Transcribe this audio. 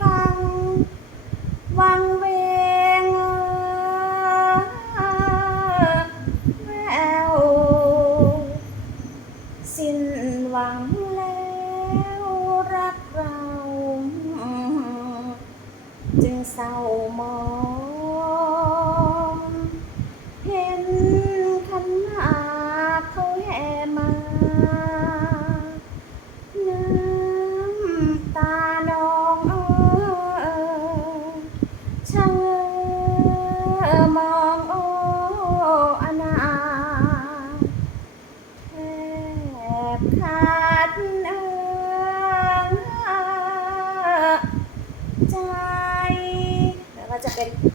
ฟัง วังเวงแววสิ้นหวังแล้วรักเรา จึงเศร้ามอง ช่างมองโอ้อนาแทบขาดเออใจแล้วก็จะเป็น